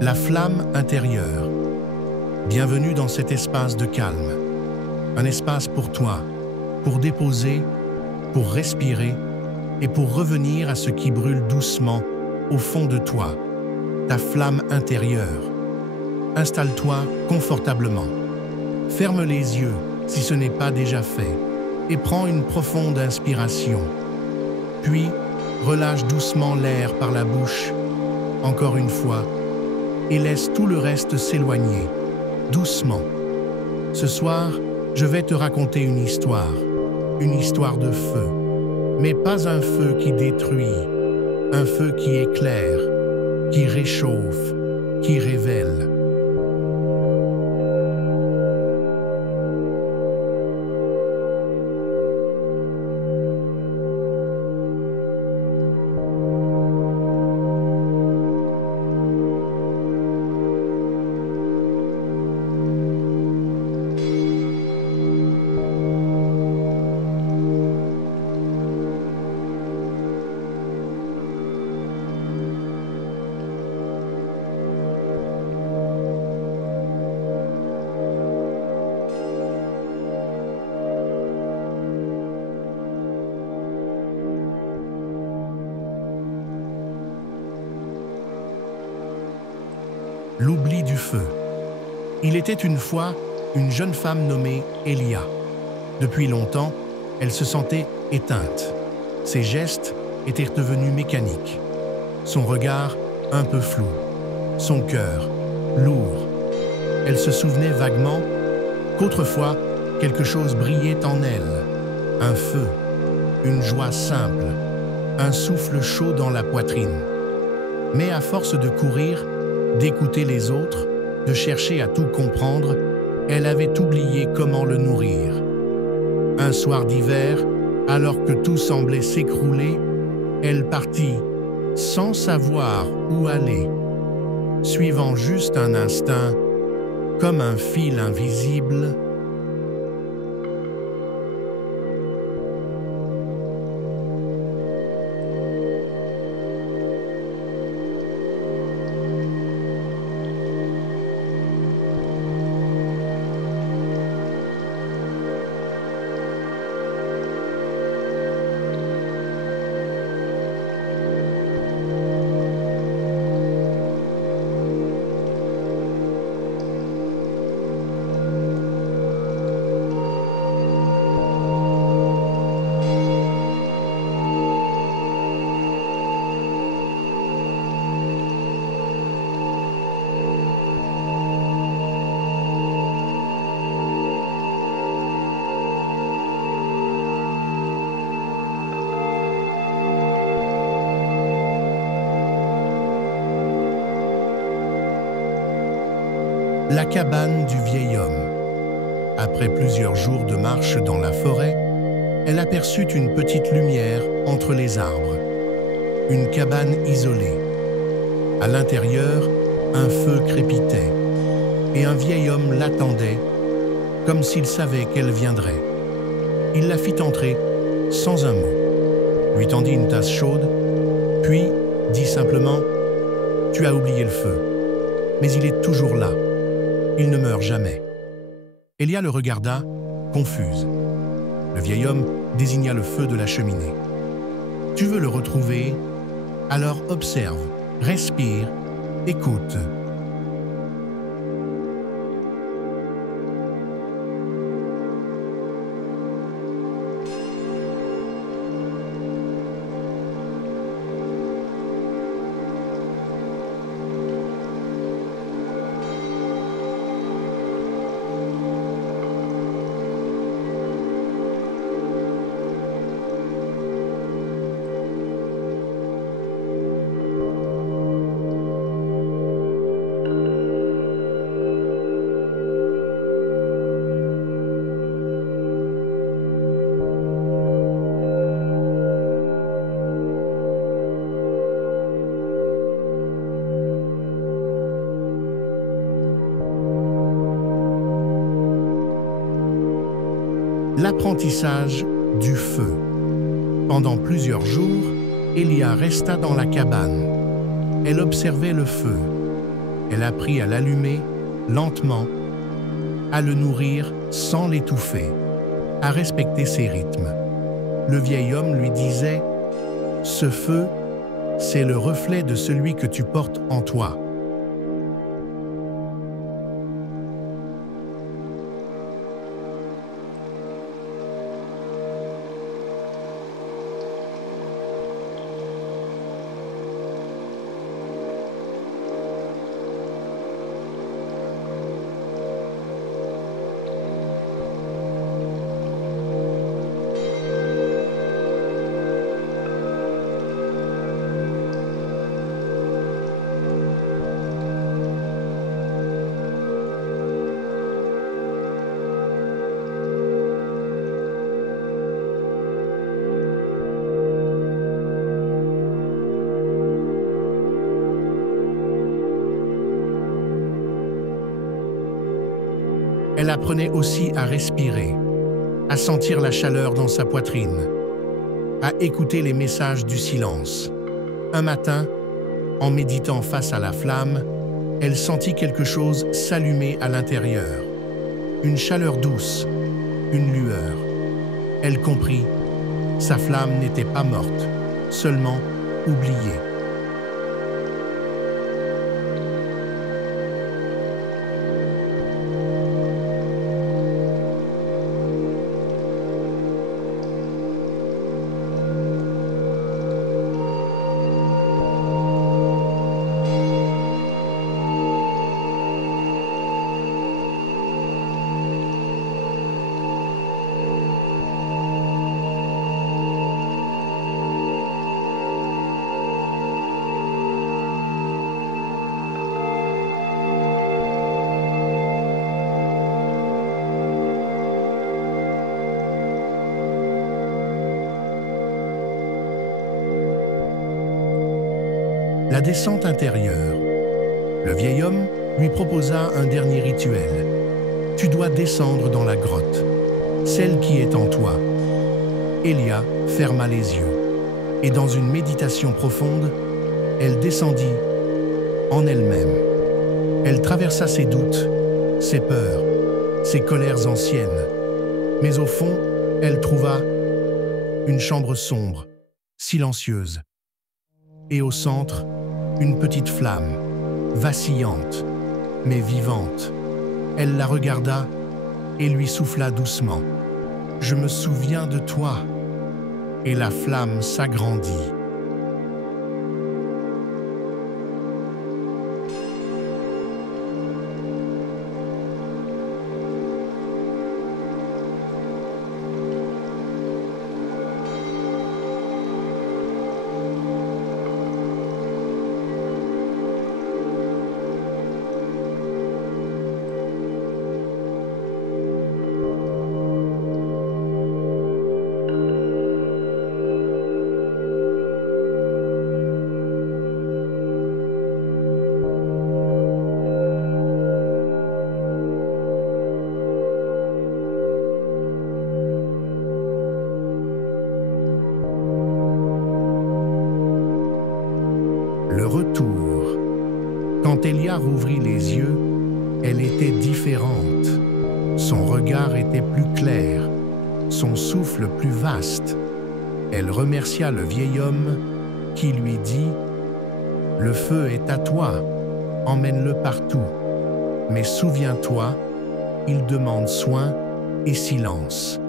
La flamme intérieure. Bienvenue dans cet espace de calme. Un espace pour toi, pour déposer, pour respirer et pour revenir à ce qui brûle doucement au fond de toi, ta flamme intérieure. Installe-toi confortablement. Ferme les yeux si ce n'est pas déjà fait et prends une profonde inspiration. Puis, relâche doucement l'air par la bouche, encore une fois, et laisse tout le reste s'éloigner, doucement. Ce soir, je vais te raconter une histoire de feu, mais pas un feu qui détruit, un feu qui éclaire, qui réchauffe, qui révèle. L'oubli du feu. Il était une fois une jeune femme nommée Elia. Depuis longtemps, elle se sentait éteinte. Ses gestes étaient devenus mécaniques. Son regard un peu flou. Son cœur lourd. Elle se souvenait vaguement qu'autrefois, quelque chose brillait en elle. Un feu, une joie simple, un souffle chaud dans la poitrine. Mais à force de courir, d'écouter les autres, de chercher à tout comprendre, elle avait oublié comment le nourrir. Un soir d'hiver, alors que tout semblait s'écrouler, elle partit sans savoir où aller, suivant juste un instinct, comme un fil invisible. La cabane du vieil homme. Après plusieurs jours de marche dans la forêt, elle aperçut une petite lumière entre les arbres. Une cabane isolée. À l'intérieur, un feu crépitait, et un vieil homme l'attendait, comme s'il savait qu'elle viendrait. Il la fit entrer sans un mot, lui tendit une tasse chaude, puis dit simplement « Tu as oublié le feu, mais il est toujours là. Il ne meurt jamais. » Elia le regarda, confuse. Le vieil homme désigna le feu de la cheminée. « Tu veux le retrouver? Alors observe, respire, écoute. » L'apprentissage du feu. Pendant plusieurs jours, Elia resta dans la cabane. Elle observait le feu. Elle apprit à l'allumer lentement, à le nourrir sans l'étouffer, à respecter ses rythmes. Le vieil homme lui disait « Ce feu, c'est le reflet de celui que tu portes en toi. » Elle apprenait aussi à respirer, à sentir la chaleur dans sa poitrine, à écouter les messages du silence. Un matin, en méditant face à la flamme, elle sentit quelque chose s'allumer à l'intérieur. Une chaleur douce, une lueur. Elle comprit, sa flamme n'était pas morte, seulement oubliée. La descente intérieure. Le vieil homme lui proposa un dernier rituel. Tu dois descendre dans la grotte, celle qui est en toi. Elia ferma les yeux, et dans une méditation profonde, elle descendit en elle-même. Elle traversa ses doutes, ses peurs, ses colères anciennes. Mais au fond, elle trouva une chambre sombre, silencieuse. Et au centre, une petite flamme, vacillante, mais vivante. Elle la regarda et lui souffla doucement. « Je me souviens de toi !» Et la flamme s'agrandit. Le retour. Quand Elia rouvrit les yeux, elle était différente. Son regard était plus clair, son souffle plus vaste. Elle remercia le vieil homme qui lui dit « Le feu est à toi, emmène-le partout. Mais souviens-toi, il demande soin et silence. »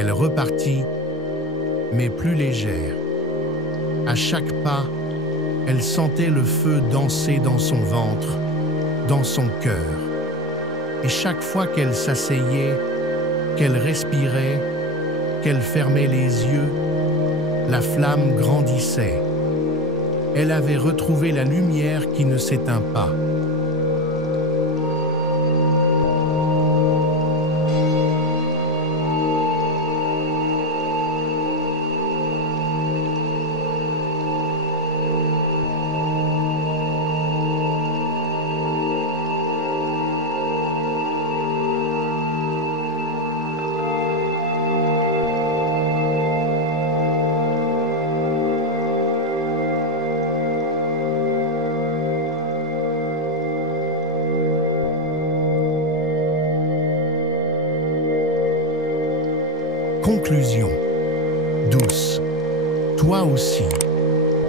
Elle repartit, mais plus légère. À chaque pas, elle sentait le feu danser dans son ventre, dans son cœur. Et chaque fois qu'elle s'asseyait, qu'elle respirait, qu'elle fermait les yeux, la flamme grandissait. Elle avait retrouvé la lumière qui ne s'éteint pas. Conclusion. Douce, toi aussi,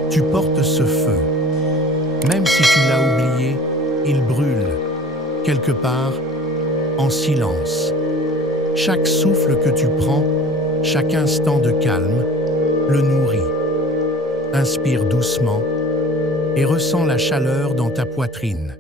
tu portes ce feu. Même si tu l'as oublié, il brûle, quelque part, en silence. Chaque souffle que tu prends, chaque instant de calme, le nourrit. Inspire doucement et ressens la chaleur dans ta poitrine.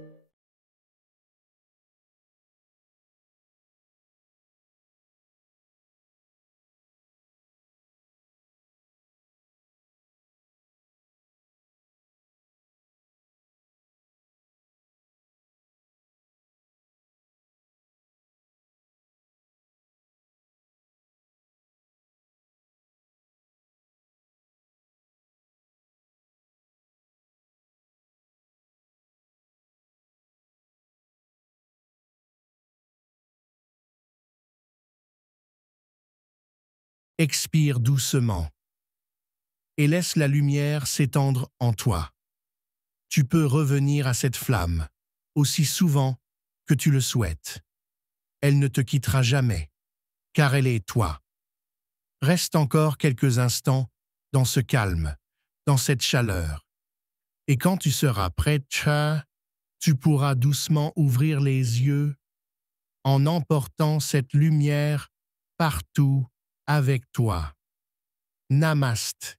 Expire doucement et laisse la lumière s'étendre en toi. Tu peux revenir à cette flamme aussi souvent que tu le souhaites. Elle ne te quittera jamais, car elle est toi. Reste encore quelques instants dans ce calme, dans cette chaleur. Et quand tu seras prête, tu pourras doucement ouvrir les yeux en emportant cette lumière partout avec toi. Namaste.